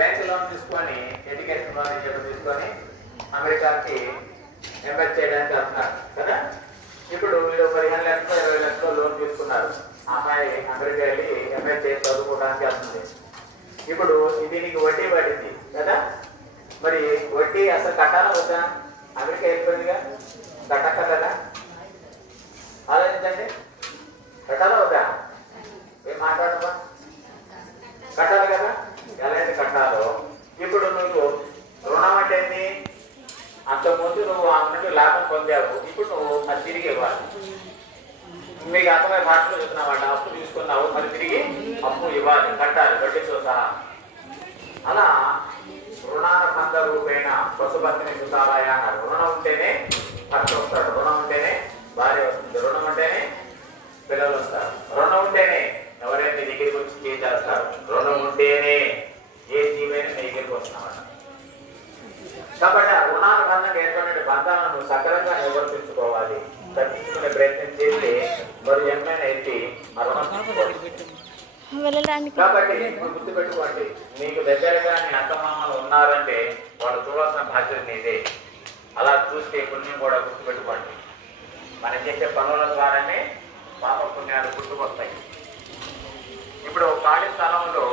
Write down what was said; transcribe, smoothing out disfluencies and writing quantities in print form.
Bank loan తీసుకొని education loan చెప్పి తీసుకొని అమెరికాకి ఎంఎస్ చేయడానికి వెళ్తున్నారు కదా. ఇప్పుడు వీళ్ళు 15 లక్షలు 20 లక్షలు లోన్ తీసుకున్నారు. అమ్మాయి అమెరికా వెళ్ళి ఎంఎస్ చేసి చదువుకోవడానికి వెళ్తుంది. ఇప్పుడు దీనికి వడ్డీ పడింది కదా. మరి వడ్డీ అసలు కట్టాలా వద్దా? అమెరికా వెళ్ళిపోయిందిగా, కట్టక్కర్లేదా? ఆలోచించండి, కట్టాలా వద్దా? ఏం మాట్లాడమా? కట్టాలి కదా. ఎలాంటి కట్టాలో ఇప్పుడు నువ్వు రుణం అంటే ఏంటి? అంతకుముందు నువ్వు ఆ నుండి లాభం పొందావు, ఇప్పుడు నువ్వు అది తిరిగి ఇవ్వాలి. మీకు అర్థమయ్యే భాషలో చెప్తున్నామాట. అప్పు తీసుకున్నావు, మరి తిరిగి అప్పు ఇవ్వాలి, కట్టాలి వడ్డీతో సహా. అలా రుణానుబంధ రూపేణ పశుపతిని సుతారాయ అన్నారు. రుణం ఉంటేనే భర్త వస్తాడు, రుణం ఉంటేనే భార్య వస్తుంది, రుణం ఉంటేనే పిల్లలు వస్తారు, రుణం ఉంటేనే ఎవరైనా మీ దగ్గరికి వచ్చి చేస్తారు, రుణం ఉంటేనే ఏ జీవైనా మీ దగ్గరికి వస్తున్నామట. కాబట్టి ఆ రుణానుబంధంగా ఏర్పడిన బంధాలను నువ్వు సక్రమంగా నివర్తించుకోవాలి. తప్పించుకునే ప్రయత్నం చేస్తే మరి ఏమైనా ఎత్తి ఆ రుణం వెళ్ళడానికి. కాబట్టి ఇప్పుడు గుర్తుపెట్టుకోండి, మీకు దగ్గరగా నీ అత్తమామలు ఉన్నారంటే వాళ్ళు చూడాల్సిన బాధ్యత మీదే. అలా చూస్తే పుణ్యం కూడా గుర్తుపెట్టుకోండి. మనం చేసే పనుల ద్వారానే పాప పుణ్యాలు గుర్తుకొస్తాయి. ఇప్పుడు ఖాళీ స్థలంలో